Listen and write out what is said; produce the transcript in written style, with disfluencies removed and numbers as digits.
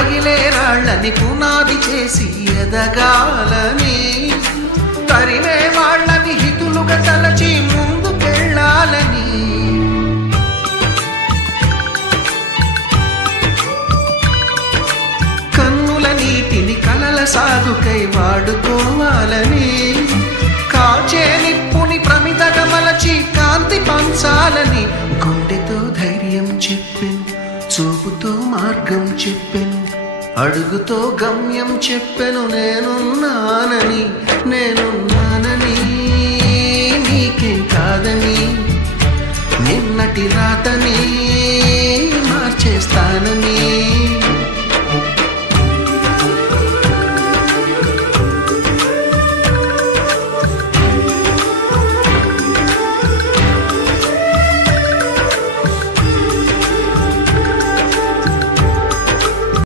రగిలే రాళ్ళని పునాది చేసి ఎదగాలని, తరిమే వాళ్ళని హితులుగా తలచి ముందుకెళ్ళాలని, కన్నుల నీటిని కలల సాగుకై వాడుకోవాలని, కాచే నిప్పుని ప్రమిదగా మలచి కాంతి పంచాలని, గుండెతో ధైర్యం చెప్పెను, చూపుతో మార్గం చెప్పెను, అడుగుతో గమ్యం చెప్పెను, నేనున్నానని నేనున్నానని, నీకేం కాదని, నిన్నటి రాతని మార్చేస్తానని.